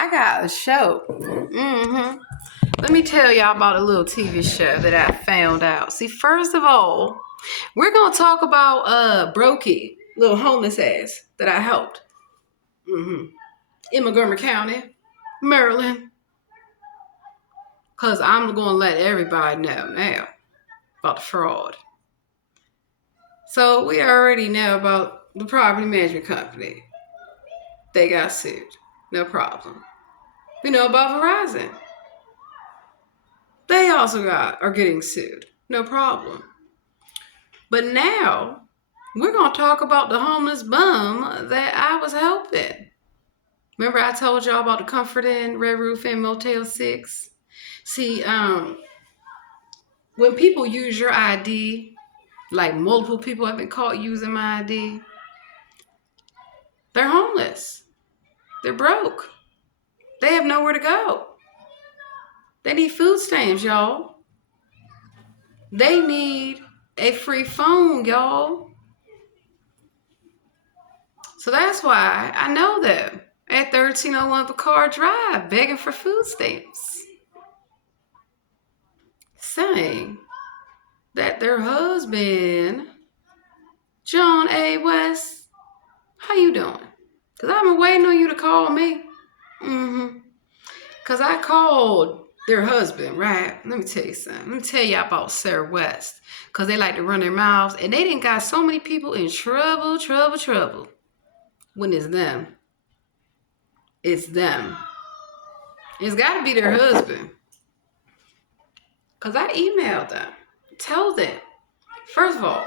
I got a show. Let me tell y'all about a little TV show that I found out. See, first of all, we're gonna talk about Brokey, little homeless ass that I helped. In Montgomery County, Maryland. Cause I'm gonna let everybody know now about the fraud. So we already know about the property management company. They got sued. No problem. We know about Verizon. They also are getting sued. No problem. But now we're going to talk about the homeless bum that I was helping. Remember I told y'all about the Comfort Inn, Red Roof Inn, Motel 6? See, when people use your ID, like multiple people have been caught using my ID, they're homeless. They're broke. They have nowhere to go. They need food stamps, y'all. They need a free phone, y'all. So that's why I know them at 1301 Picard Drive, begging for food stamps, saying that their husband, John A. West, how you doing? Because I've been waiting on you to call me. Because I called their husband, right? Let me tell you something. Let me tell you about Sarah West. Because they like to run their mouths. And they didn't got so many people in trouble. When it's them. It's them. It's got to be their husband. Because I emailed them. Tell them. First of all,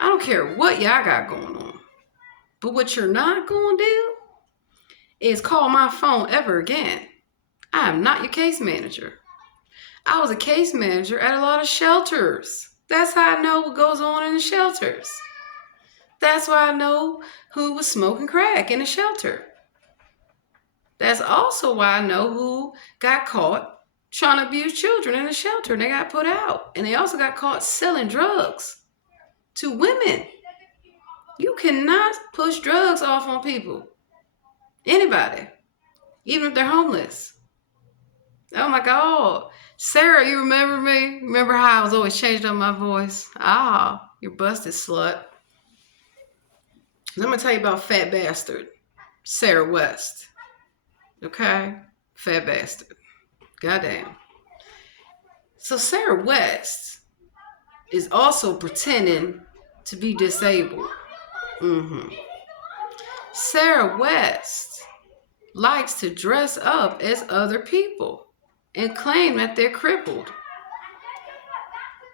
I don't care what y'all got going on. But what you're not going to do is call my phone ever again. I am not your case manager. I was a case manager at a lot of shelters. That's how I know what goes on in the shelters. That's why I know who was smoking crack in a shelter. That's also why I know who got caught trying to abuse children in a shelter and they got put out. And they also got caught selling drugs to women. You cannot push drugs off on people. Anybody. Even if they're homeless. Oh my God. Sarah, you remember me? Remember how I was always changing up my voice? Ah, you're busted, slut. I'm going to tell you about Fat Bastard. Sarah West. Okay? Fat Bastard. Goddamn. So Sarah West is also pretending to be disabled. Sarah West likes to dress up as other people and claim that they're crippled.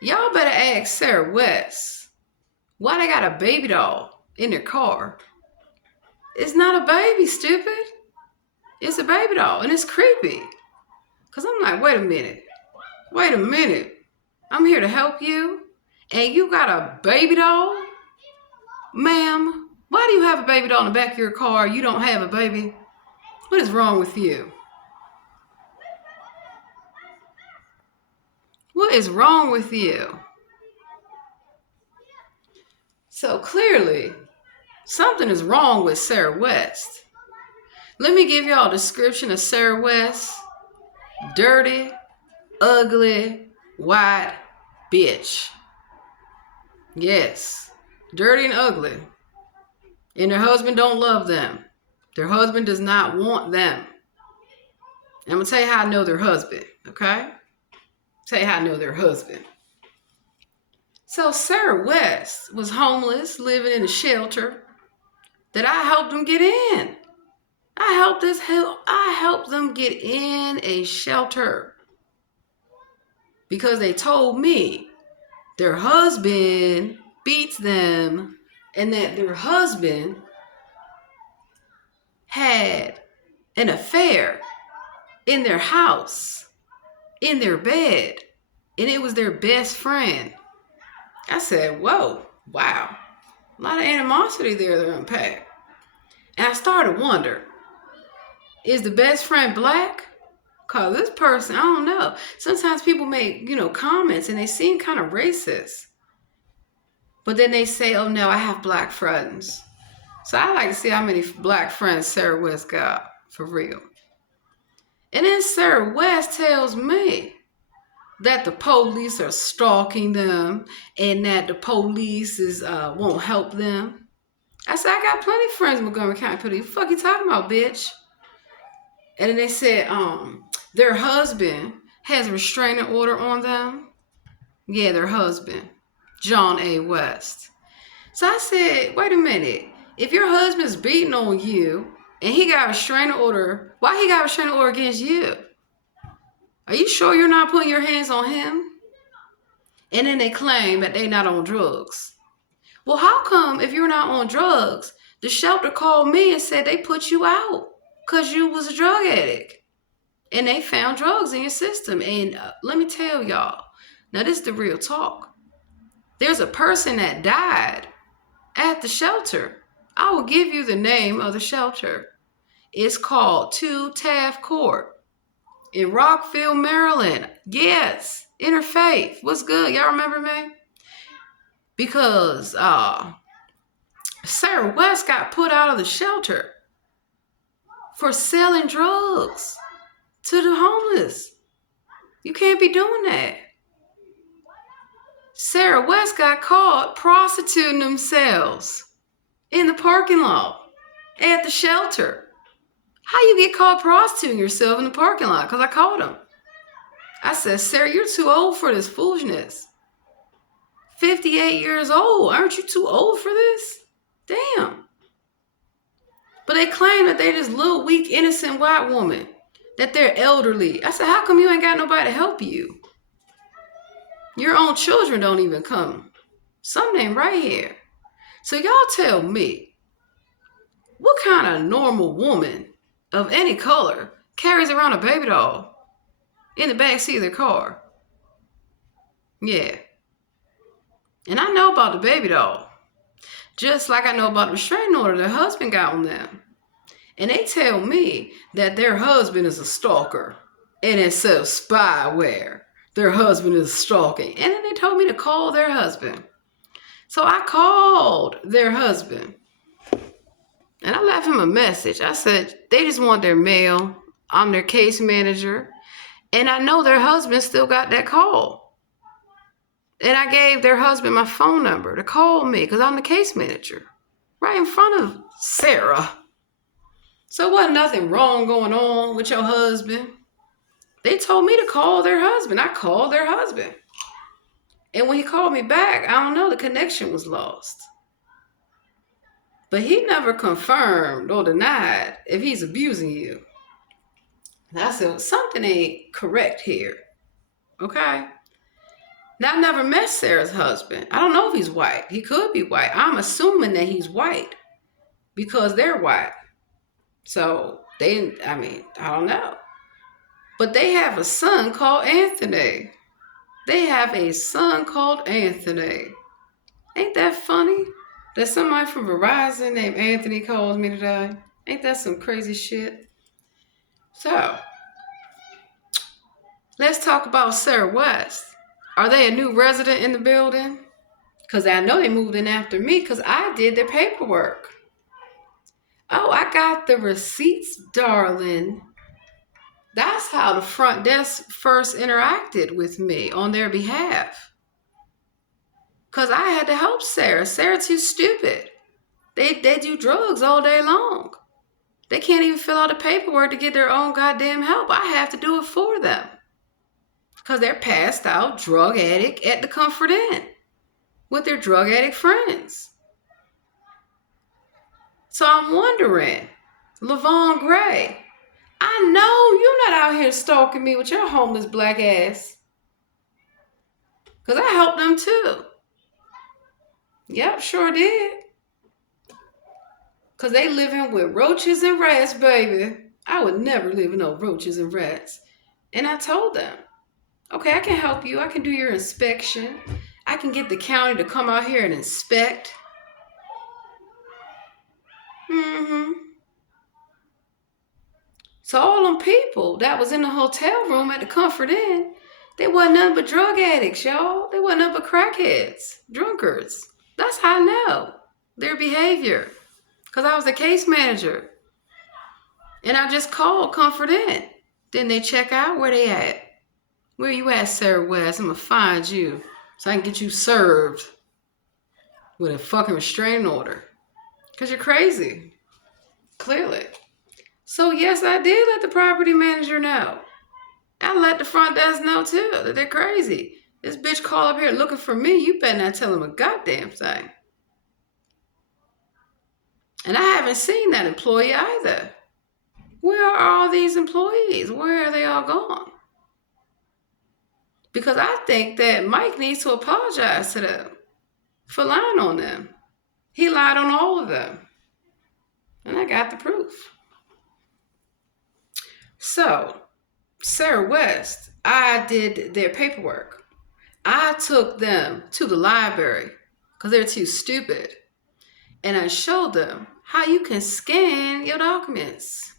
Y'all better ask Sarah West why they got a baby doll in their car. It's not a baby, stupid. It's a baby doll, and it's creepy. Because I'm like, wait a minute. I'm here to help you, and you got a baby doll? Ma'am, why do you have a baby doll in the back of your car? You don't have a baby? What is wrong with you? What is wrong with you? So clearly, something is wrong with Sarah West. Let me give y'all a description of Sarah West. Dirty, ugly, white bitch. Yes, dirty and ugly. And their husband don't love them. Their husband does not want them. I'm going to tell you how I know their husband, okay? Tell you how I know their husband. So Sarah West was homeless, living in a shelter that I helped them get in. I helped them get in a shelter because they told me their husband beats them and that their husband had an affair in their house, in their bed, and it was their best friend. I said, whoa, wow, a lot of animosity there to unpack. And I started to wonder, is the best friend black? Because this person, I don't know. Sometimes people make, comments and they seem kind of racist. But then they say, oh no, I have black friends. So I like to see how many black friends Sarah West got, for real. And then Sarah West tells me that the police are stalking them and that the police won't help them. I said, I got plenty of friends in Montgomery County Police. What the fuck you talking about, bitch? And then they said their husband has a restraining order on them. Yeah, their husband, John A. West. So I said, wait a minute. If your husband's beating on you and he got a restraining order, why he got a restraining order against you? Are you sure you're not putting your hands on him? And then they claim that they're not on drugs. Well, how come if you're not on drugs, the shelter called me and said they put you out because you was a drug addict and they found drugs in your system? And let me tell y'all, now this is the real talk. There's a person that died at the shelter. I will give you the name of the shelter. It's called 2 Taft Court in Rockville, Maryland. Yes, Interfaith. What's good? Y'all remember me? Because Sarah West got put out of the shelter for selling drugs to the homeless. You can't be doing that. Sarah West got caught prostituting themselves in the parking lot at the shelter. How you get caught prostituting yourself in the parking lot? Because I caught him. I said, Sarah, you're too old for this foolishness. 58 years old. Aren't you too old for this? Damn. But they claim that they're this little, weak, innocent white woman, that they're elderly. I said, how come you ain't got nobody to help you? Your own children don't even come. Something ain't right here. So y'all tell me, what kind of normal woman of any color carries around a baby doll in the backseat of their car? Yeah. And I know about the baby doll. Just like I know about the restraining order their husband got on them. And they tell me that their husband is a stalker and it sells spyware. Their husband is stalking. And then they told me to call their husband. So I called their husband. And I left him a message. I said, they just want their mail. I'm their case manager. And I know their husband still got that call. And I gave their husband my phone number to call me because I'm the case manager. Right in front of Sarah. So wasn't nothing wrong going on with your husband. They told me to call their husband. I called their husband. And when he called me back, I don't know, the connection was lost. But he never confirmed or denied if he's abusing you. And I said, something ain't correct here. Okay? Now, I never met Sarah's husband. I don't know if he's white. He could be white. I'm assuming that he's white because they're white. So, I don't know. But they have a son called Anthony. They have a son called Anthony. Ain't that funny? That somebody from Verizon named Anthony calls me today. Ain't that some crazy shit? So, let's talk about Sarah West. Are they a new resident in the building? Because I know they moved in after me because I did their paperwork. Oh, I got the receipts, darling. That's how the front desk first interacted with me on their behalf. Because I had to help Sarah. Sarah's too stupid. They do drugs all day long. They can't even fill out the paperwork to get their own goddamn help. I have to do it for them. Because they're passed out drug addict at the Comfort Inn with their drug addict friends. So I'm wondering, LaVon Gray, I know you're not out here stalking me with your homeless black ass. Because I helped them too. Yep, sure did. Because they living with roaches and rats, baby. I would never live with no roaches and rats. And I told them, okay, I can help you. I can do your inspection. I can get the county to come out here and inspect. So all them people that was in the hotel room at the Comfort Inn, they wasn't nothing but drug addicts, y'all. They wasn't nothing but crackheads, drunkards. That's how I know their behavior. Because I was the case manager. And I just called Comfort Inn Then they check out. Where they at? Where you at, Sarah West? I'm gonna find you so I can get you served with a fucking restraining order. Because you're crazy. Clearly. So yes, I did let the property manager know. I let the front desk know too that they're crazy. This bitch call up here looking for me. You better not tell him a goddamn thing. And I haven't seen that employee either. Where are all these employees? Where are they all gone? Because I think that Mike needs to apologize to them for lying on them. He lied on all of them. And I got the proof. So, Sarah West, I did their paperwork. I took them to the library because they're too stupid. And I showed them how you can scan your documents.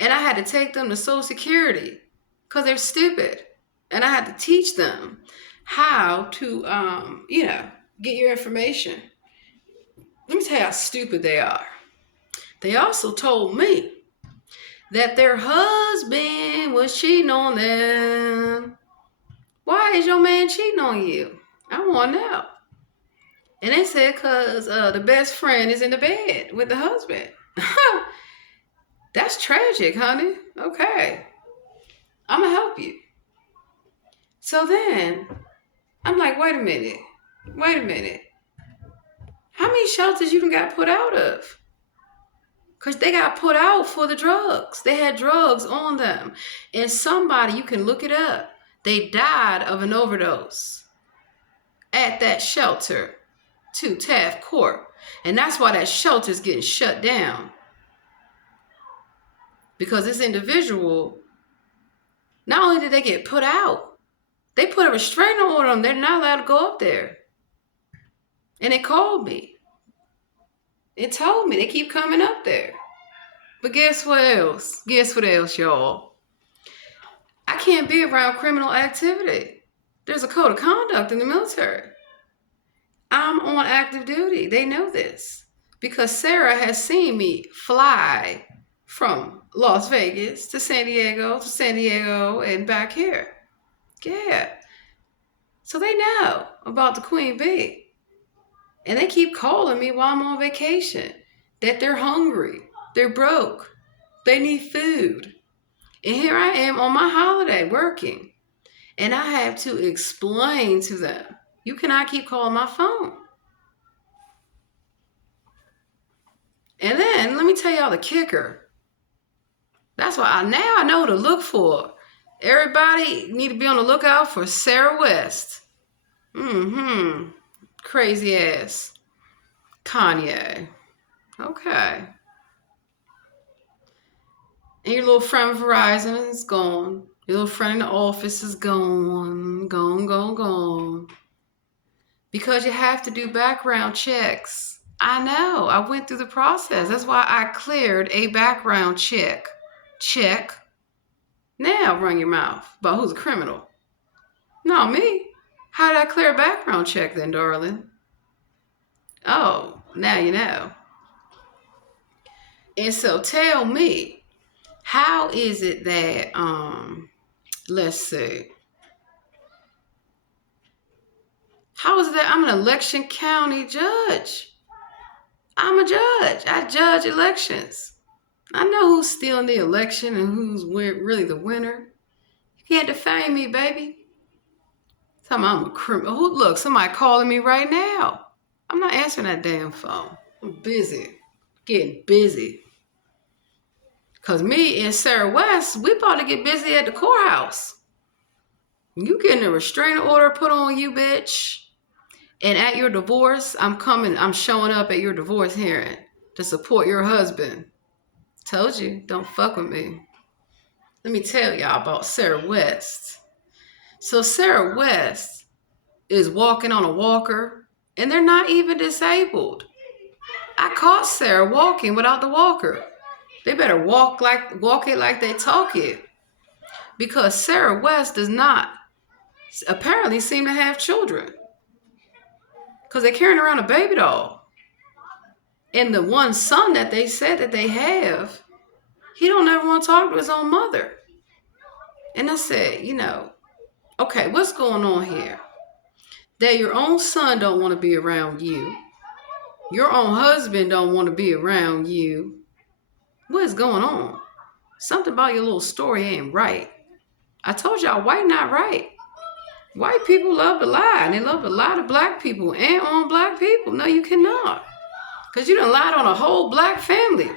And I had to take them to Social Security because they're stupid. And I had to teach them how to, get your information. Let me tell you how stupid they are. They also told me that their husband was cheating on them. Why is your man cheating on you? I want to know. And they said because the best friend is in the bed with the husband. That's tragic, honey. Okay. I'm going to help you. So then, I'm like, wait a minute. How many shelters you done got put out of? Because they got put out for the drugs. They had drugs on them. And somebody, you can look it up, they died of an overdose at that shelter to Taft Court. And that's why that shelter is getting shut down. Because this individual, not only did they get put out, they put a restraining order on them. They're not allowed to go up there. And they called me. It told me they keep coming up there. But guess what else? Y'all? I can't be around criminal activity. There's a code of conduct in the military. I'm on active duty. They know this. Because Sarah has seen me fly from Las Vegas to San Diego, and back here. Yeah. So they know about the Queen Bee. And they keep calling me while I'm on vacation that they're hungry, they're broke, they need food. And here I am on my holiday working. And I have to explain to them, you cannot keep calling my phone. And then let me tell y'all the kicker. That's why now I know what to look for. Everybody need to be on the lookout for Sarah West. Crazy ass Kanye. Okay. And your little friend Verizon is gone. Your little friend in the office is gone. Gone. Because you have to do background checks. I know. I went through the process. That's why I cleared a background check. Now run your mouth about who's a criminal. No, me. How did I clear a background check then, darling? Oh, now you know. And so tell me, how is it that, let's see. How is it that I'm an election county judge? I'm a judge. I judge elections. I know who's stealing the election and who's really the winner. You can't defame me, baby. Tell me I'm a criminal. Look, somebody calling me right now. I'm not answering that damn phone. I'm busy. Getting busy. Because me and Sarah West, we about to get busy at the courthouse. You getting a restraining order put on you, bitch. And at your divorce, I'm showing up at your divorce hearing to support your husband. Told you, don't fuck with me. Let me tell y'all about Sarah West. So Sarah West is walking on a walker, and they're not even disabled. I caught Sarah walking without the walker. They better walk it like they talk it. Because Sarah West does not apparently seem to have children. Because they're carrying around a baby doll. And the one son that they said that they have, he don't ever want to talk to his own mother. And I said, okay, what's going on here? That your own son don't want to be around you. Your own husband don't want to be around you. What is going on? Something about your little story ain't right. I told y'all white not right. White people love to lie, and they love to lie to black people and on black people. No, you cannot. Because you done lied on a whole black family.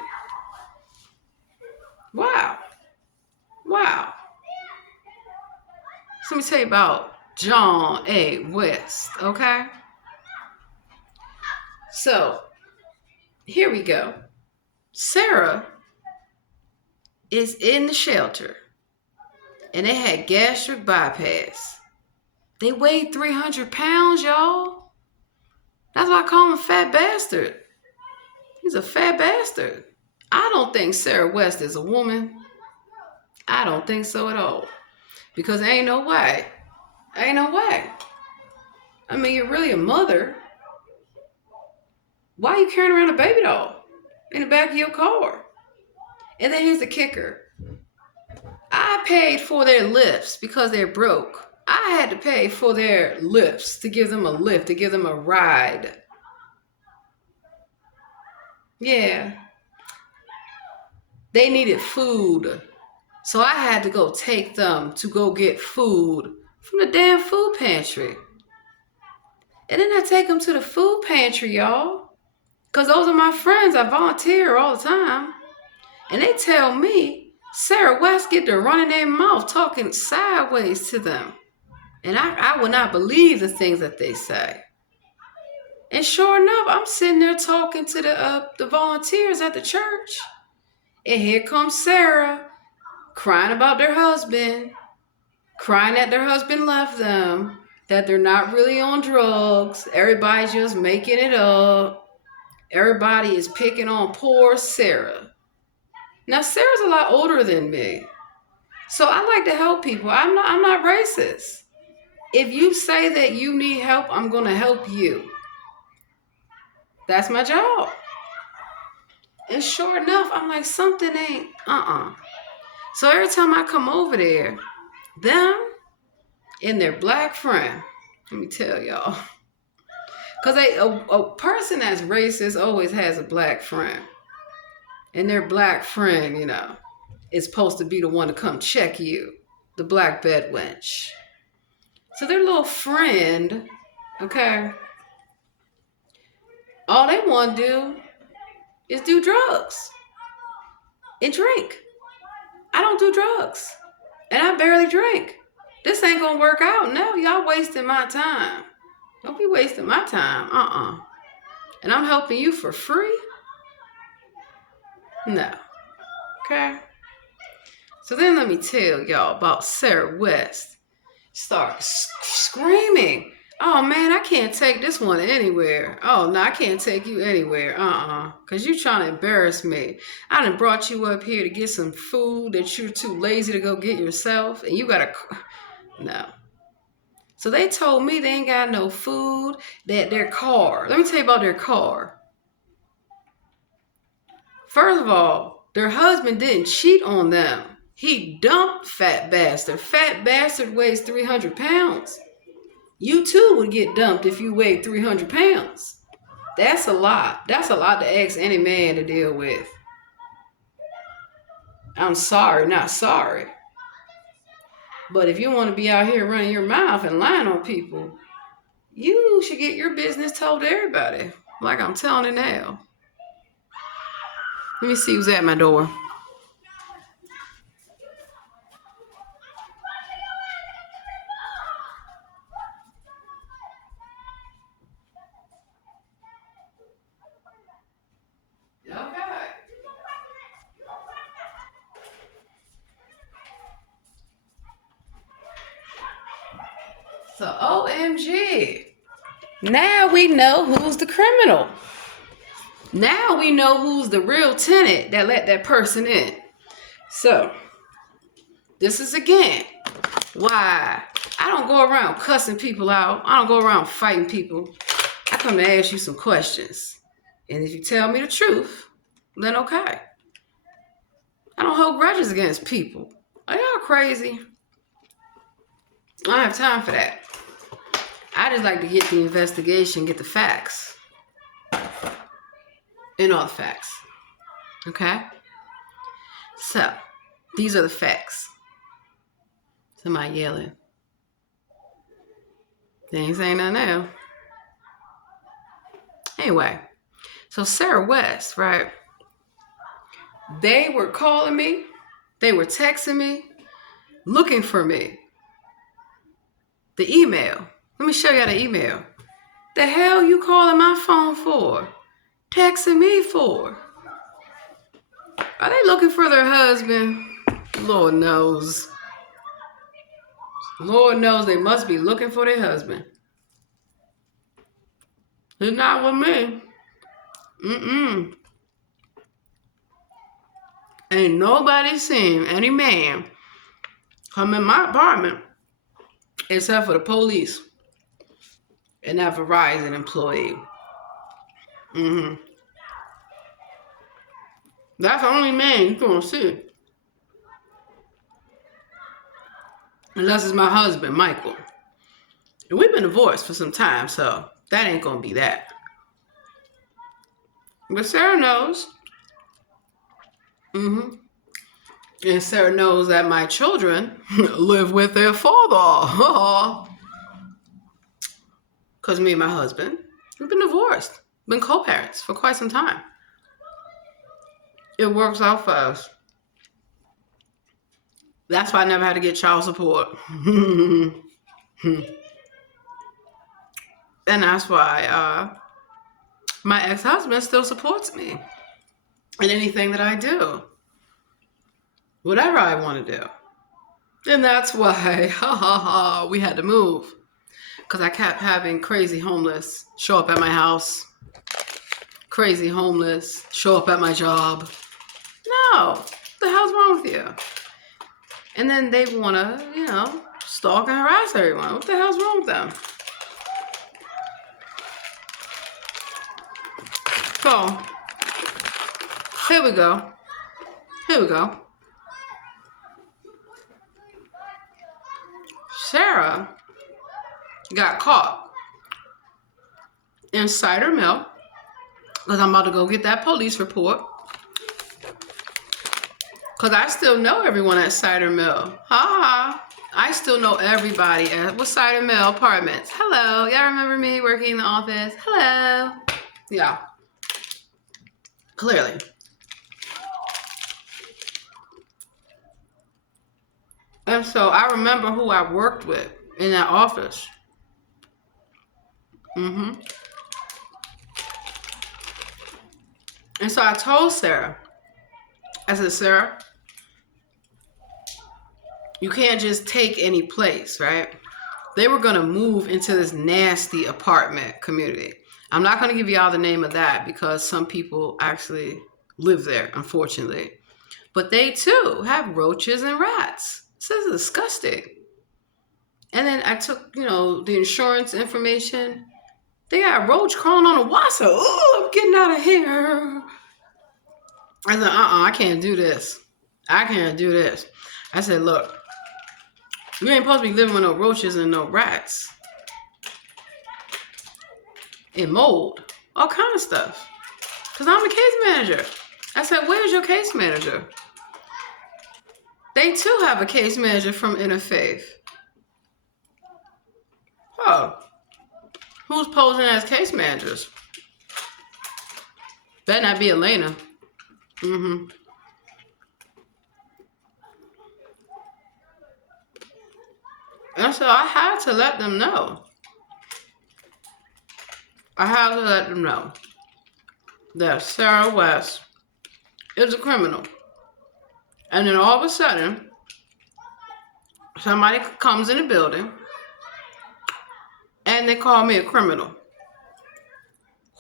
Wow. Wow. So let me tell you about John A. West, okay? So, here we go. Sarah is in the shelter, and they had gastric bypass. They weighed 300 pounds, y'all. That's why I call him a fat bastard. He's a fat bastard. I don't think Sarah West is a woman. I don't think so at all. Because ain't no way. Ain't no way. I mean, you're really a mother. Why are you carrying around a baby doll in the back of your car? And then here's the kicker. I paid for their lifts because they're broke. I had to pay for their lifts to give them a lift, to give them a ride. Yeah. They needed food. So I had to go take them to go get food from the damn food pantry. And then I take them to the food pantry, y'all. Because those are my friends. I volunteer all the time. And they tell me Sarah West get to running their mouth, talking sideways to them. And I will not believe the things that they say. And sure enough, I'm sitting there talking to the volunteers at the church. And here comes Sarah, crying about their husband, crying that their husband left them, that they're not really on drugs. Everybody's just making it up. Everybody is picking on poor Sarah. Now, Sarah's a lot older than me. So I like to help people. I'm not racist. If you say that you need help, I'm going to help you. That's my job. And sure enough, I'm like, something ain't, So every time I come over there, them and their black friend, let me tell y'all. Because a person that's racist always has a black friend. And their black friend, is supposed to be the one to come check you. The black bed wench. So their little friend, okay, all they want to do is do drugs and drink. I don't do drugs. And I barely drink. This ain't going to work out. No, y'all wasting my time. Don't be wasting my time. And I'm helping you for free? No. Okay? So then let me tell y'all about Sarah West. Start screaming. Oh, man, I can't take this one anywhere. Oh, no, I can't take you anywhere. Because you trying to embarrass me. I done brought you up here to get some food that you're too lazy to go get yourself. And you got to... No. So they told me they ain't got no food, that their car... Let me tell you about their car. First of all, their husband didn't cheat on them. He dumped Fat Bastard. Fat Bastard weighs 300 pounds. You too would get dumped if you weighed 300 pounds. That's a lot. That's a lot to ask any man to deal with. I'm sorry, not sorry. But if you want to be out here running your mouth and lying on people, you should get your business told to everybody. Like I'm telling it now. Let me see who's at my door. So, OMG. Now we know who's the criminal. Now we know who's the real tenant that let that person in. So, this is again why I don't go around cussing people out. I don't go around fighting people. I come to ask you some questions. And if you tell me the truth, then okay. I don't hold grudges against people. Are y'all crazy? I don't have time for that. I just like to get the investigation, get the facts. And all the facts. Okay? So, these are the facts. Somebody yelling. They ain't saying nothing now. Anyway, so Sarah West, right? They were calling me. They were texting me, looking for me. The email. Let me show you the email. The hell you calling my phone for? Texting me for? Are they looking for their husband? Lord knows. Lord knows they must be looking for their husband. It's not with me. Ain't nobody seen any man come in my apartment except for the police and that Verizon employee. That's the only man you're gonna see. Unless it's my husband, Michael. And we've been divorced for some time, so that ain't gonna be that. But Sarah knows. And Sarah knows that my children live with their father. Because me and my husband, we've been divorced. Been co-parents for quite some time. It works out for us. That's why I never had to get child support. And that's why my ex-husband still supports me in anything that I do. Whatever I want to do. And that's why, we had to move. Because I kept having crazy homeless show up at my house. Crazy homeless show up at my job. No. What the hell's wrong with you? And then they want to, stalk and harass everyone. What the hell's wrong with them? So, here we go. Sarah got caught in Cider Mill because I'm about to go get that police report. Because I still know everyone at Cider Mill. I still know everybody at Cider Mill Apartments. Hello. Y'all remember me working in the office? Hello. Yeah. Clearly. And so I remember who I worked with in that office. And so I told Sarah, I said, Sarah, you can't just take any place, right? They were going to move into this nasty apartment community. I'm not going to give you all the name of that because some people actually live there, unfortunately. But they too have roaches and rats. This is disgusting. And then I took, the insurance information. They got a roach crawling on a wasser. Oh, I'm getting out of here. I said, I can't do this. I said, look, you ain't supposed to be living with no roaches and no rats. And mold. All kind of stuff. Because I'm a case manager. I said, where's your case manager? They too have a case manager from Interfaith. Oh. Who's posing as case managers? Better not be Elena. And so I had to let them know. That Sarah West is a criminal. And then all of a sudden, somebody comes in the building and they call me a criminal.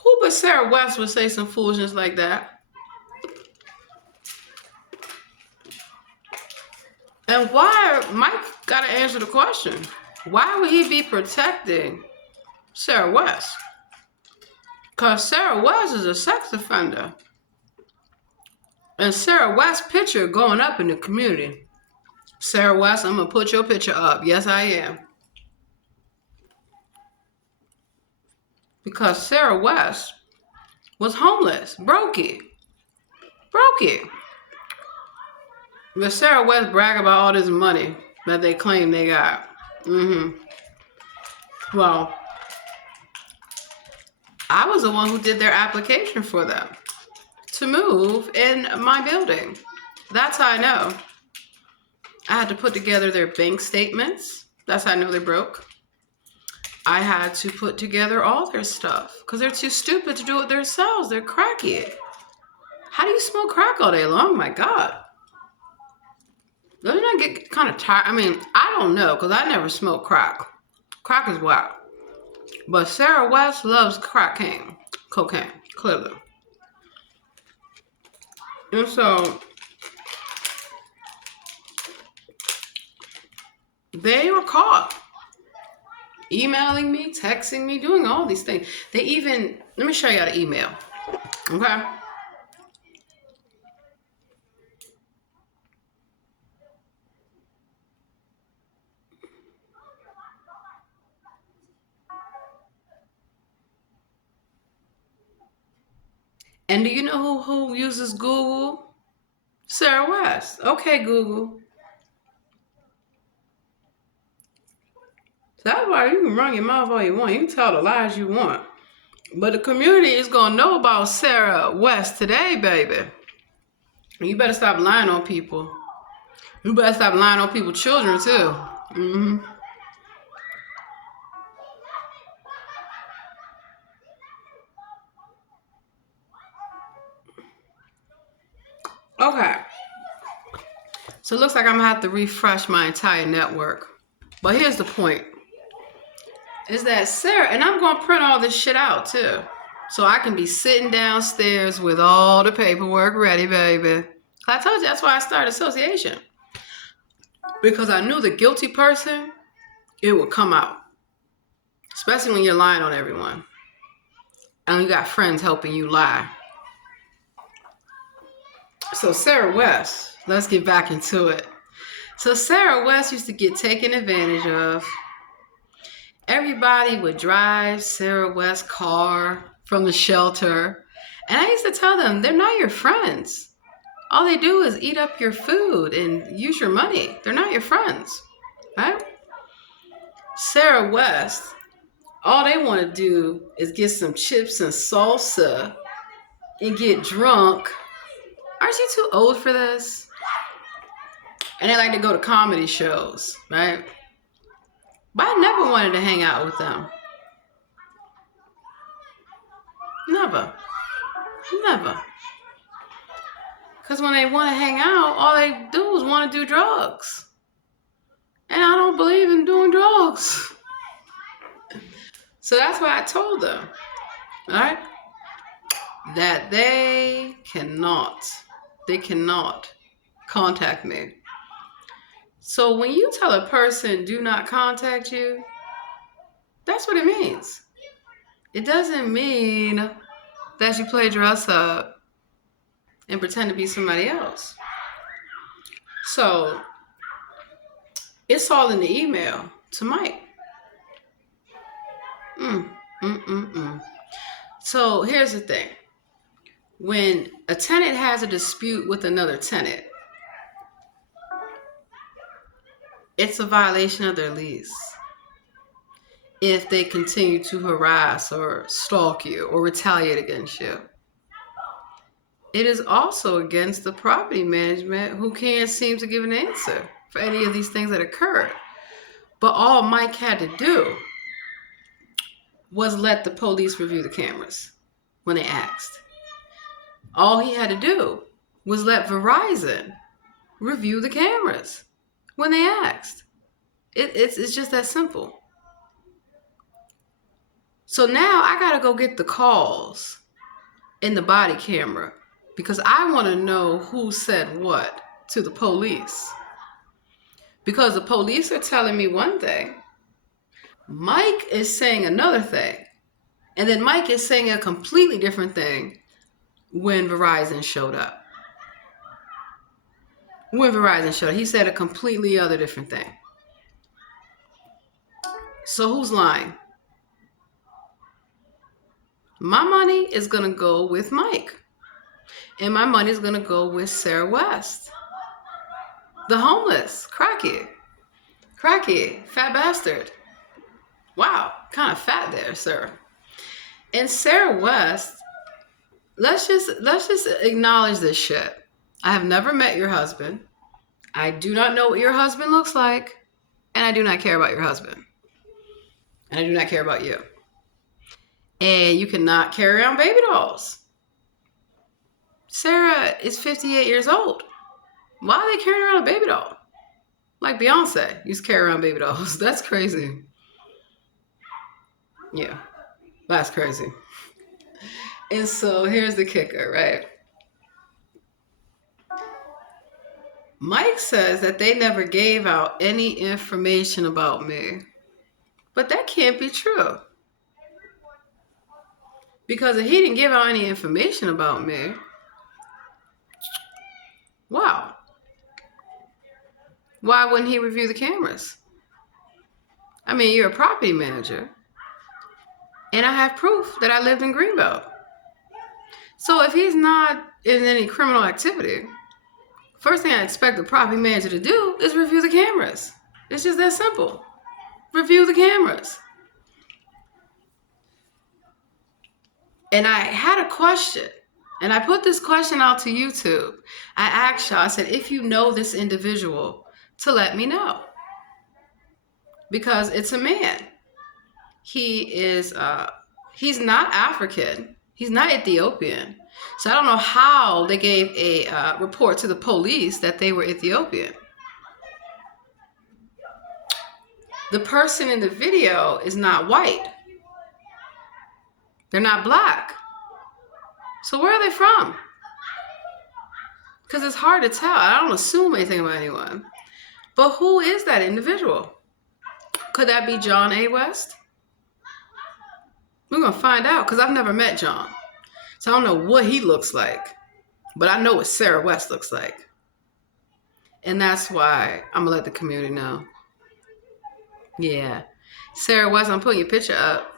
Who but Sarah West would say some foolishness like that? And why, Mike got to answer the question. Why would he be protecting Sarah West? Because Sarah West is a sex offender. And Sarah West's picture going up in the community. Sarah West, I'm going to put your picture up. Yes, I am. because Sarah West was homeless, broke it. But Sarah West brag about all this money that they claim they got. Well, I was the one who did their application for them to move in my building. That's how I know. I had to put together their bank statements. That's how I know they're broke. I had to put together all their stuff because they're too stupid to do it themselves. They're crackhead. How do you smoke crack all day long? My God. Doesn't that get kind of tired? I mean, I don't know because I never smoked crack. Crack is wild. But Sarah West loves cocaine, clearly. And so they were caught emailing me, texting me, doing all these things. They even, let me show you how to email. Okay. And do you know who uses Google? Sarah West. Okay, Google. So that's why you can run your mouth all you want. You can tell the lies you want. But the community is going to know about Sarah West today, baby. And you better stop lying on people. You better stop lying on people's children, too. Okay. So it looks like I'm going to have to refresh my entire network. But here's the point. Is that Sarah, and I'm going to print all this shit out, too. So I can be sitting downstairs with all the paperwork ready, baby. I told you, that's why I started association. Because I knew the guilty person, it would come out. Especially when you're lying on everyone. And you got friends helping you lie. So Sarah West, let's get back into it. So Sarah West used to get taken advantage of. Everybody would drive Sarah West's car from the shelter. And I used to tell them, they're not your friends. All they do is eat up your food and use your money. They're not your friends, right? Sarah West, all they want to do is get some chips and salsa and get drunk. Aren't you too old for this? And they like to go to comedy shows, right? But I never wanted to hang out with them. Never. Because when they want to hang out, all they do is want to do drugs. And I don't believe in doing drugs. So that's why I told them, right? That they cannot contact me. So when you tell a person do not contact you, that's what it means. It doesn't mean that you play dress up and pretend to be somebody else. So it's all in the email to Mike. So here's the thing. When a tenant has a dispute with another tenant, it's a violation of their lease. If they continue to harass or stalk you or retaliate against you. It is also against the property management who can't seem to give an answer for any of these things that occurred. But all Mike had to do was let the police review the cameras when they asked. All he had to do was let Verizon review the cameras when they asked. It's just that simple. So now I got to go get the calls in the body camera because I want to know who said what to the police. Because the police are telling me one thing. Mike is saying another thing. And then Mike is saying a completely different thing when Verizon showed up. He said a completely other different thing. So who's lying? My money is going to go with Mike. And my money is going to go with Sarah West. The homeless, crackhead, fat bastard. Wow, kind of fat there, sir. And Sarah West, let's just acknowledge this shit. I have never met your husband. I do not know what your husband looks like. And I do not care about your husband. And I do not care about you. And you cannot carry around baby dolls. Sarah is 58 years old. Why are they carrying around a baby doll? Like Beyonce used to carry around baby dolls. That's crazy. Yeah, that's crazy. And so here's the kicker, right? Mike says that they never gave out any information about me. But that can't be true. Because if he didn't give out any information about me, wow. Why wouldn't he review the cameras? I mean, you're a property manager. And I have proof that I lived in Greenbelt. So if he's not in any criminal activity, first thing I expect the property manager to do is review the cameras. It's just that simple. Review the cameras. And I had a question. And I put this question out to YouTube. I asked y'all, I said, if you know this individual, to let me know. Because it's a man. He is, he's not African. He's not Ethiopian. So I don't know how they gave a report to the police that they were Ethiopian. The person in the video is not white. They're not black. So where are they from? Because it's hard to tell. I don't assume anything about anyone. But who is that individual? Could that be John A. West? We're going to find out because I've never met John. So I don't know what he looks like. But I know what Sarah West looks like. And that's why I'm going to let the community know. Yeah. Sarah West, I'm putting your picture up.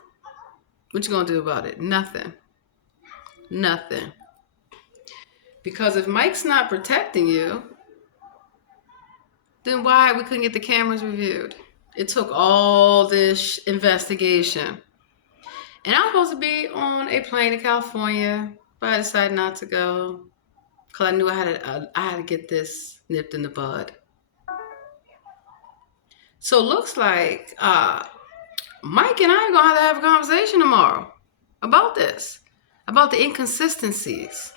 What you going to do about it? Nothing. Nothing. Because if Mike's not protecting you, then why we couldn't get the cameras reviewed? It took all this investigation. And I was supposed to be on a plane to California, but I decided not to go because I knew I had to get this nipped in the bud. So it looks like Mike and I are going to have a conversation tomorrow about this, about the inconsistencies.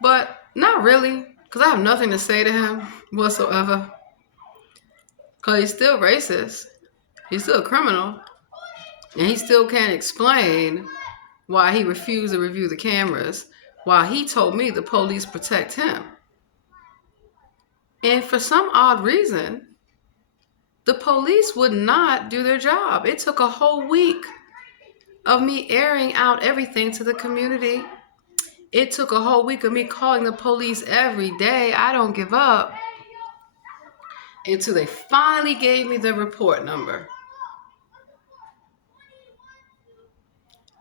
But not really, because I have nothing to say to him whatsoever. Because he's still racist. He's still a criminal. And he still can't explain why he refused to review the cameras while he told me the police protect him. And for some odd reason, the police would not do their job. It took a whole week of me airing out everything to the community. It took a whole week of me calling the police every day. I don't give up. Until they finally gave me the report number.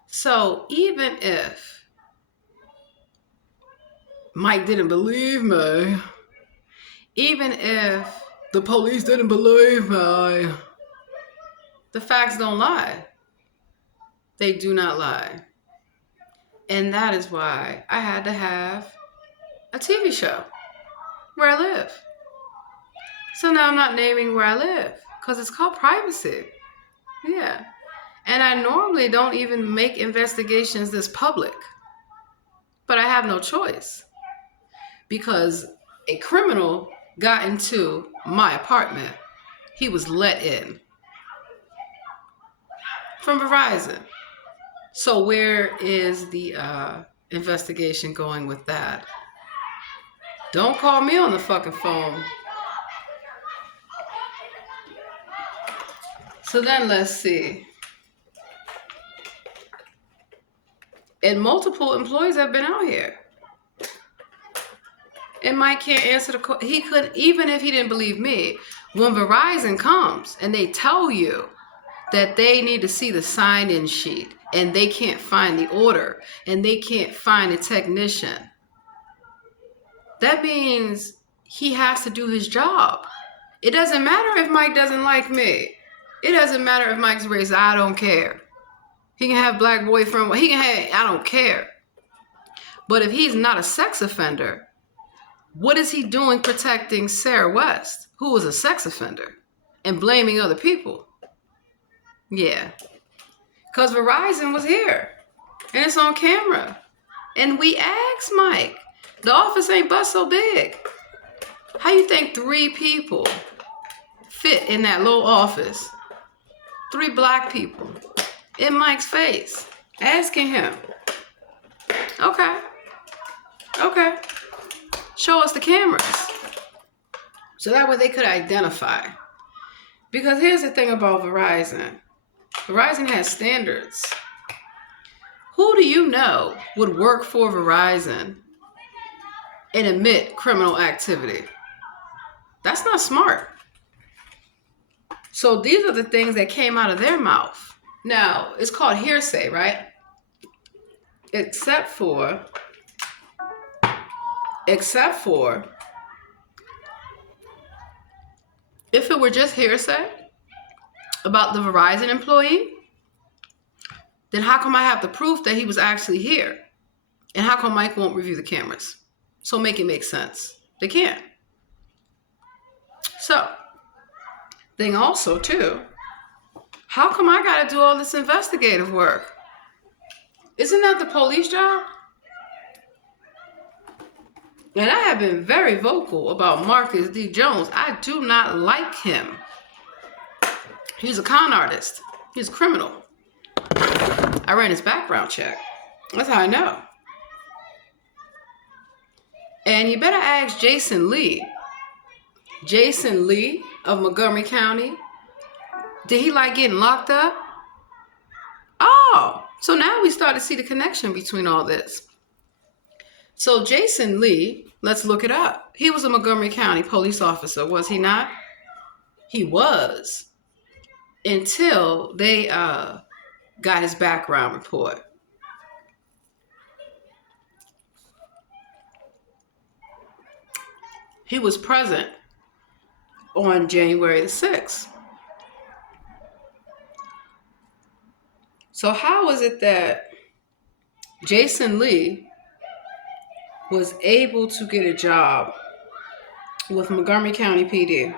So even if Mike didn't believe me, even if the police didn't believe me, the facts don't lie. They do not lie. And that is why I had to have a TV show where I live. So now I'm not naming where I live because it's called privacy. Yeah. And I normally don't even make investigations this public. But I have no choice. Because a criminal got into my apartment. He was let in. From Verizon. So where is the investigation going with that? Don't call me on the fucking phone. So then let's see. And multiple employees have been out here. And Mike can't answer the call. He couldn't, even if he didn't believe me, when Verizon comes and they tell you that they need to see the sign-in sheet and they can't find the order and they can't find a technician, that means he has to do his job. It doesn't matter if Mike doesn't like me. It doesn't matter if Mike's racist. I don't care. He can have black boyfriend. He can have, I don't care. But if he's not a sex offender, what is he doing protecting Sarah West, who was a sex offender, and blaming other people? Yeah. Because Verizon was here. And it's on camera. And we asked Mike. The office ain't but so big. How you think 3 people fit in that little office? 3 black people in Mike's face, asking him. Okay. Show us the cameras. So that way they could identify. Because here's the thing about Verizon. Verizon has standards. Who do you know would work for Verizon and admit criminal activity? That's not smart. So these are the things that came out of their mouth. Now, it's called hearsay, right? Except for if it were just hearsay about the Verizon employee, then how come I have the proof that he was actually here? And how come Mike won't review the cameras? So make it make sense. They can't. So, thing also too, how come I gotta do all this investigative work? Isn't that the police job? And I have been very vocal about Marcus D. Jones. I do not like him. He's a con artist. He's a criminal. I ran his background check. That's how I know. And you better ask Jason Lee. Jason Lee of Montgomery County. Did he like getting locked up? Oh, so now we start to see the connection between all this. So Jason Lee, let's look it up. He was a Montgomery County police officer, was he not? He was. Until they got his background report. He was present on January the 6th. So how is it that Jason Lee was able to get a job with Montgomery County PD?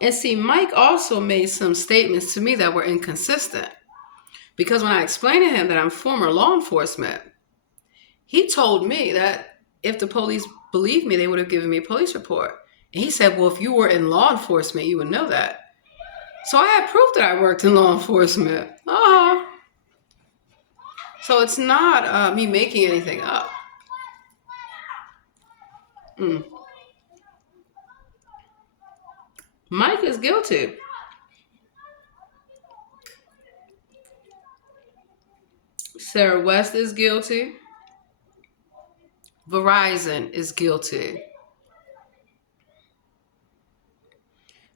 And see, Mike also made some statements to me that were inconsistent. Because when I explained to him that I'm former law enforcement, he told me that if the police believed me, they would have given me a police report. And he said, well, if you were in law enforcement, you would know that. So I had proof that I worked in law enforcement. So it's not me making anything up. Mike is guilty. Sarah West is guilty. Verizon is guilty.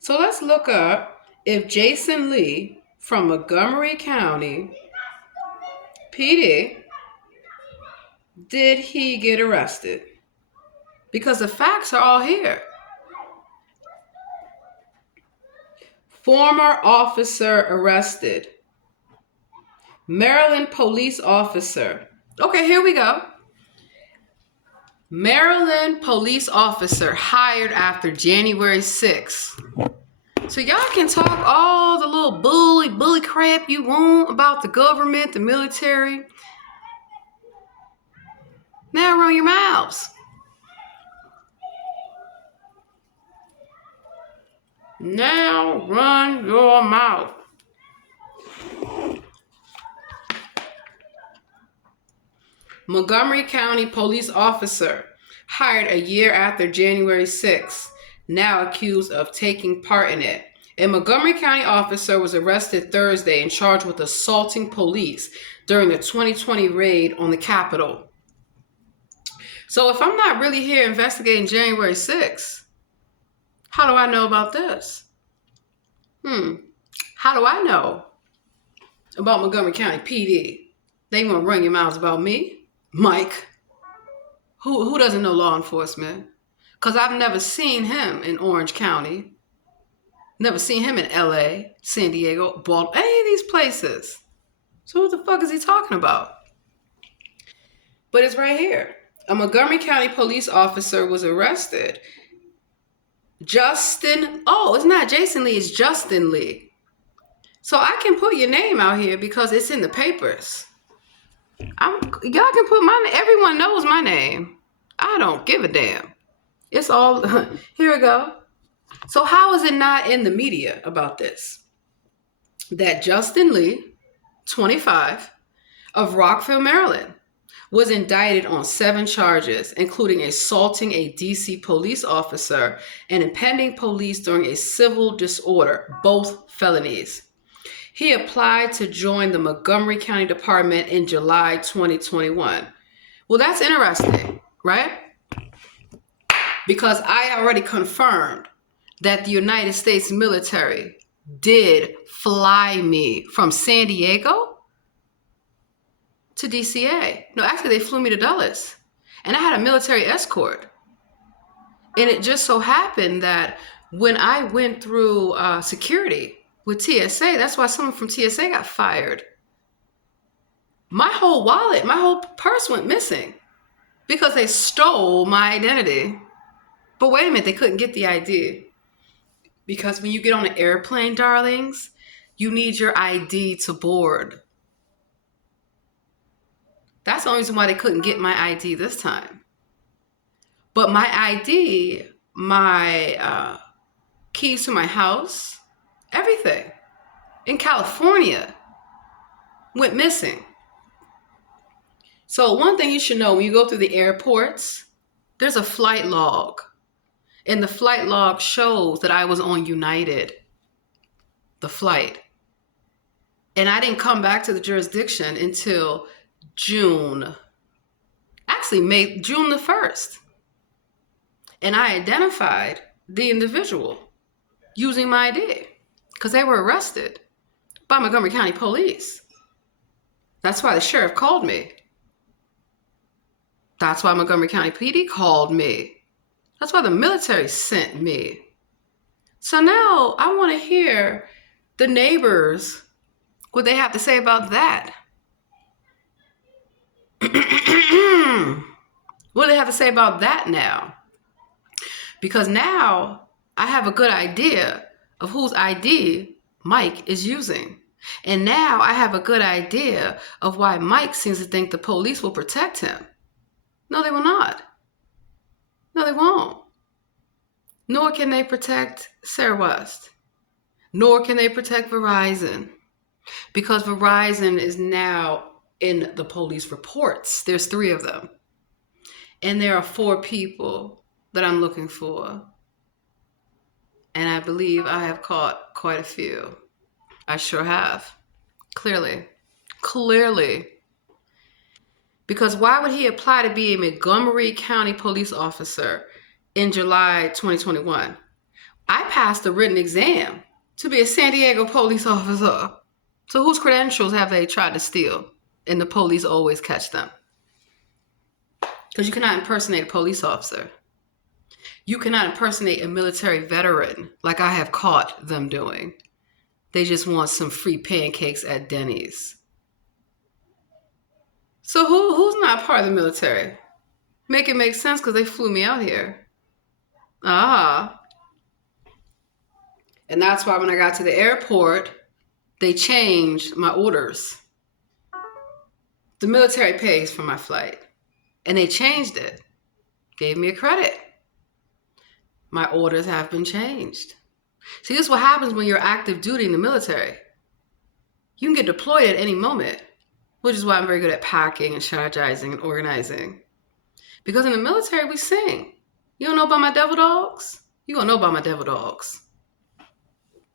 So let's look up if Jason Lee from Montgomery County PD, did he get arrested? Because the facts are all here. Former officer arrested. Maryland police officer. Okay, here we go. Maryland police officer hired after January 6th. So y'all can talk all the little bully crap you want about the government, the military. Now run your mouths. Now run your mouth. Montgomery County police officer hired a year after January 6th, now accused of taking part in it. A Montgomery County officer was arrested Thursday and charged with assaulting police during the 2020 raid on the Capitol. So if I'm not really here investigating January 6th, how do I know about this? How do I know about Montgomery County PD? They want to run your mouths about me? Mike. Who doesn't know law enforcement? Because I've never seen him in Orange County. Never seen him in LA, San Diego, Baltimore, any of these places. So what the fuck is he talking about? But it's right here. A Montgomery County police officer was arrested. It's not Jason Lee, it's Justin Lee. So I can put your name out here because it's in the papers. Y'all can put my name. Everyone knows my name. I don't give a damn. It's all, here we go. So how is it not in the media about this? That Justin Lee, 25, of Rockville, Maryland, was indicted on 7 charges, including assaulting a DC police officer and impeding police during a civil disorder, both felonies. He applied to join the Montgomery County Department in July 2021. Well, that's interesting, right? Because I already confirmed that the United States military did fly me from San Diego to DCA. No, actually, they flew me to Dulles. And I had a military escort. And it just so happened that when I went through security with TSA, that's why someone from TSA got fired. My whole wallet, my whole purse went missing because they stole my identity. But wait a minute, they couldn't get the ID. Because when you get on an airplane, darlings, you need your ID to board. That's the only reason why they couldn't get my ID this time. But my ID, my keys to my house, everything in California went missing. So one thing you should know, when you go through the airports, there's a flight log. And the flight log shows that I was on United, the flight. And I didn't come back to the jurisdiction until June the 1st. And I identified the individual using my ID because they were arrested by Montgomery County Police. That's why the sheriff called me. That's why Montgomery County PD called me. That's why the military sent me. So now I want to hear the neighbors, what they have to say about that. What do they have to say about that now? Because now I have a good idea of whose ID Mike is using. And now I have a good idea of why Mike seems to think the police will protect him. No, they will not. No, they won't. Nor can they protect Sarah West. Nor can they protect Verizon. Because Verizon is now in the police reports. There's 3 of them. And there are 4 people that I'm looking for. And I believe I have caught quite a few. I sure have. Clearly. Because why would he apply to be a Montgomery County police officer in July 2021? I passed the written exam to be a San Diego police officer. So whose credentials have they tried to steal? And the police always catch them. Because you cannot impersonate a police officer. You cannot impersonate a military veteran like I have caught them doing. They just want some free pancakes at Denny's. So who's not part of the military? Make it make sense because they flew me out here. And that's why when I got to the airport, they changed my orders. The military pays for my flight. And they changed it. Gave me a credit. My orders have been changed. See, this is what happens when you're active duty in the military. You can get deployed at any moment, which is why I'm very good at packing and strategizing and organizing. Because in the military, we sing. You don't know about my devil dogs? You're going to know about my devil dogs.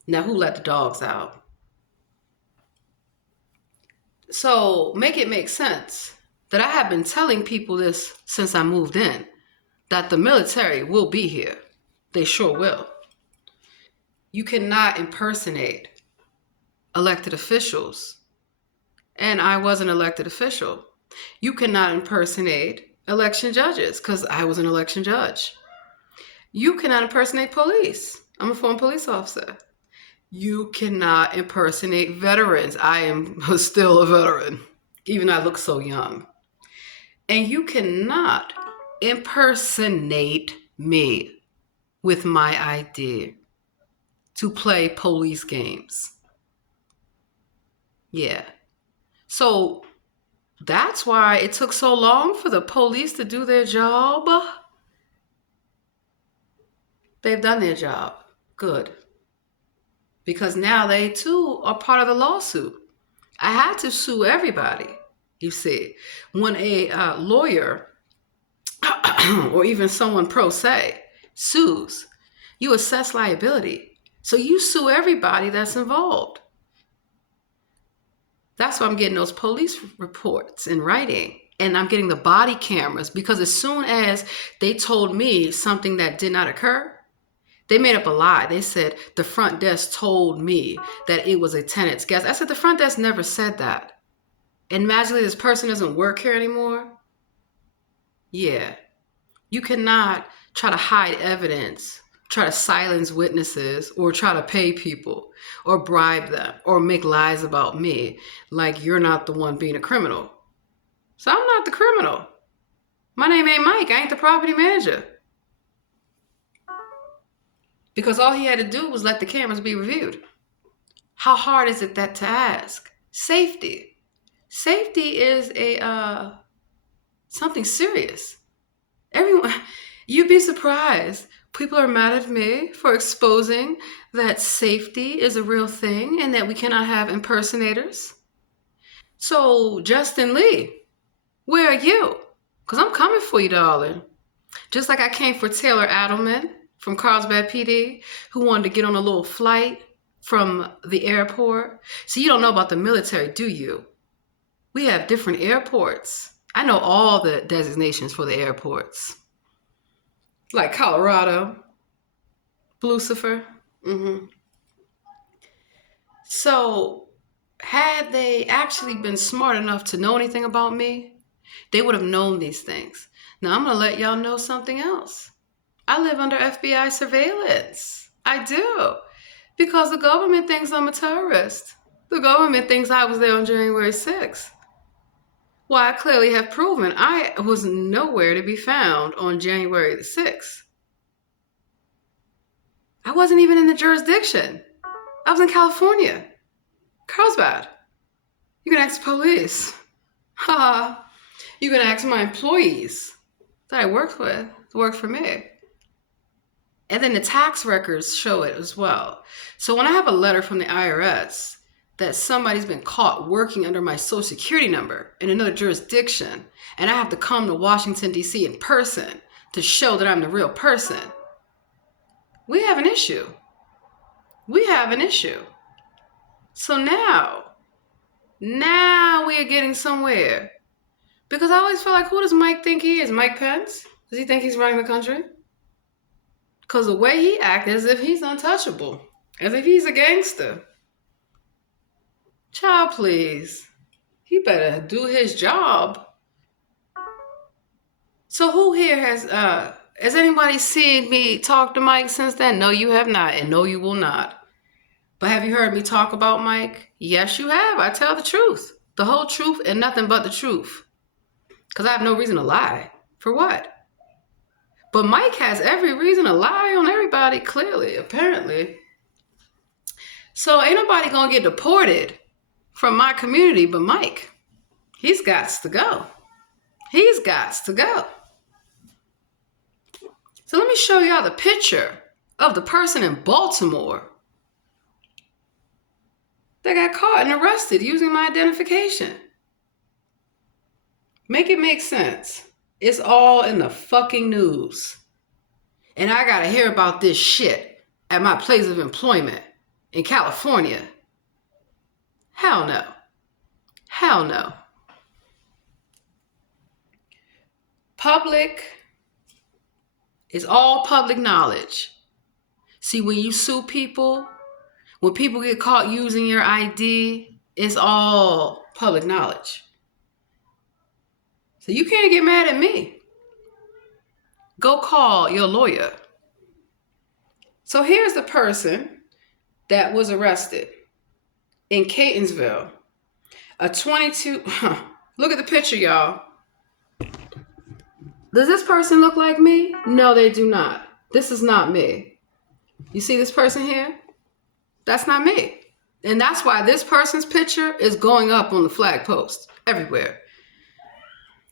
Now, who let the dogs out? So make it make sense that I have been telling people this since I moved in, that the military will be here. They sure will. You cannot impersonate elected officials. And I was an elected official. You cannot impersonate election judges because I was an election judge. You cannot impersonate police. I'm a former police officer. You cannot impersonate veterans. I am still a veteran, even though I look so young. And you cannot impersonate me with my idea to play police games. Yeah. So that's why it took so long for the police to do their job. They've done their job. Good. Because now they too are part of the lawsuit. I had to sue everybody, you see. When a lawyer or even someone pro se sues, you assess liability. So you sue everybody that's involved. That's why I'm getting those police reports in writing. And I'm getting the body cameras because as soon as they told me something that did not occur, they made up a lie. They said the front desk told me that it was a tenant's guest. I said the front desk never said that. And magically this person doesn't work here anymore. Yeah. You cannot try to hide evidence, try to silence witnesses, or try to pay people or bribe them or make lies about me like you're not the one being a criminal. So I'm not the criminal. My name ain't Mike. I ain't the property manager. Because all he had to do was let the cameras be reviewed. How hard is it that to ask? Safety. Safety is a something serious. Everyone, you'd be surprised. People are mad at me for exposing that safety is a real thing and that we cannot have impersonators. So, Justin Lee, where are you? Because I'm coming for you, darling. Just like I came for Taylor Adelman from Carlsbad PD, who wanted to get on a little flight from the airport. So you don't know about the military, do you? We have different airports. I know all the designations for the airports. Like Colorado, Lucifer. So had they actually been smart enough to know anything about me, they would have known these things. Now I'm going to let y'all know something else. I live under FBI surveillance. I do. Because the government thinks I'm a terrorist. The government thinks I was there on January 6th. Well, I clearly have proven I was nowhere to be found on January the 6th. I wasn't even in the jurisdiction. I was in California. Carlsbad. You can ask the police. You can ask my employees that I worked with to work for me. And then the tax records show it as well. So when I have a letter from the IRS that somebody's been caught working under my social security number in another jurisdiction, and I have to come to Washington, D.C. in person to show that I'm the real person, we have an issue. We have an issue. So now we are getting somewhere. Because I always feel like, who does Mike think he is? Mike Pence? Does he think he's running the country? Because the way he acts as if he's untouchable. As if he's a gangster. Child, please. He better do his job. So who here has anybody seen me talk to Mike since then? No, you have not. And no, you will not. But have you heard me talk about Mike? Yes, you have. I tell the truth. The whole truth and nothing but the truth. Because I have no reason to lie. For what? But Mike has every reason to lie on everybody, clearly, apparently. So ain't nobody going to get deported from my community but Mike. He's got to go. He's got to go. So let me show y'all the picture of the person in Baltimore that got caught and arrested using my identification. Make it make sense. It's all in the fucking news. And I gotta hear about this shit at my place of employment in California. Hell no. Hell no. Public is all public knowledge. See, when you sue people, when people get caught using your ID, it's all public knowledge. So you can't get mad at me. Go call your lawyer. So here's the person that was arrested in Catonsville. A 22, look at the picture, y'all. Does this person look like me? No, they do not. This is not me. You see this person here? That's not me. And that's why this person's picture is going up on the flag post everywhere.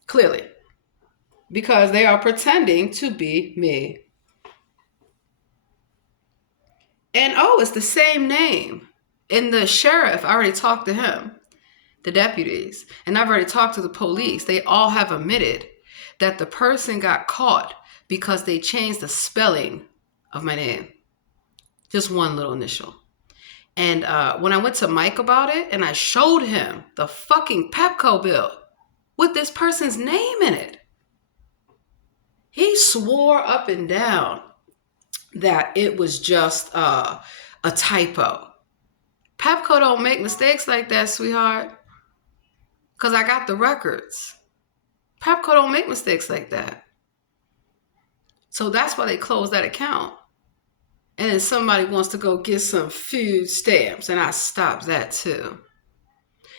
Clearly. Because they are pretending to be me. And it's the same name. And the sheriff, I already talked to him, the deputies, and I've already talked to the police. They all have admitted that the person got caught because they changed the spelling of my name. Just one little initial. And when I went to Mike about it and I showed him the fucking Pepco bill with this person's name in it, he swore up and down that it was just a typo. Pepco don't make mistakes like that, sweetheart. Because I got the records. Pepco don't make mistakes like that. So that's why they closed that account. And then somebody wants to go get some food stamps, and I stopped that too.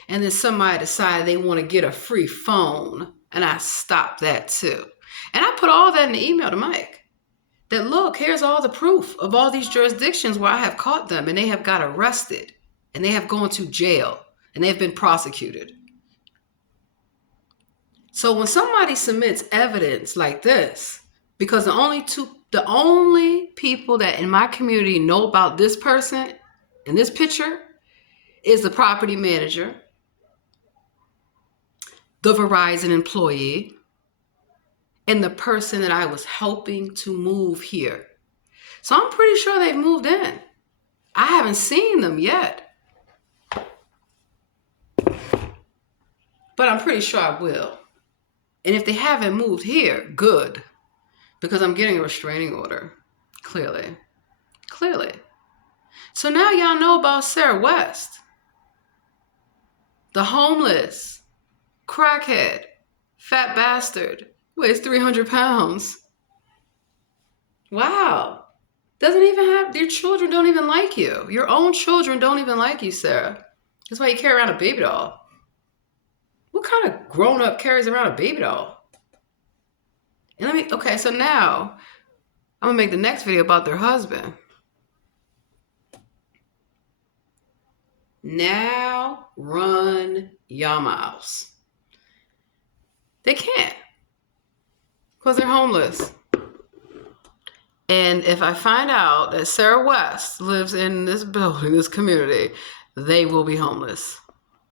And then somebody decided they want to get a free phone, and I stopped that too. And I put all that in the email to Mike. That look, here's all the proof of all these jurisdictions where I have caught them, and they have got arrested, and they have gone to jail, and they've been prosecuted. So when somebody submits evidence like this, because the only people that in my community know about this person in this picture is the property manager, the Verizon employee, and the person that I was helping to move here. So I'm pretty sure they've moved in. I haven't seen them yet. But I'm pretty sure I will. And if they haven't moved here, good. Because I'm getting a restraining order. Clearly. So now y'all know about Sarah West. The homeless, crackhead, fat bastard, weighs 300 pounds. Wow. Doesn't even have, your children don't even like you. Your own children don't even like you, Sarah. That's why you carry around a baby doll. What kind of grown-up carries around a baby doll? And okay, so now I'm gonna make the next video about their husband. Now run your mouths. They can't, because they're homeless. And if I find out that Sarah West lives in this building, this community, they will be homeless.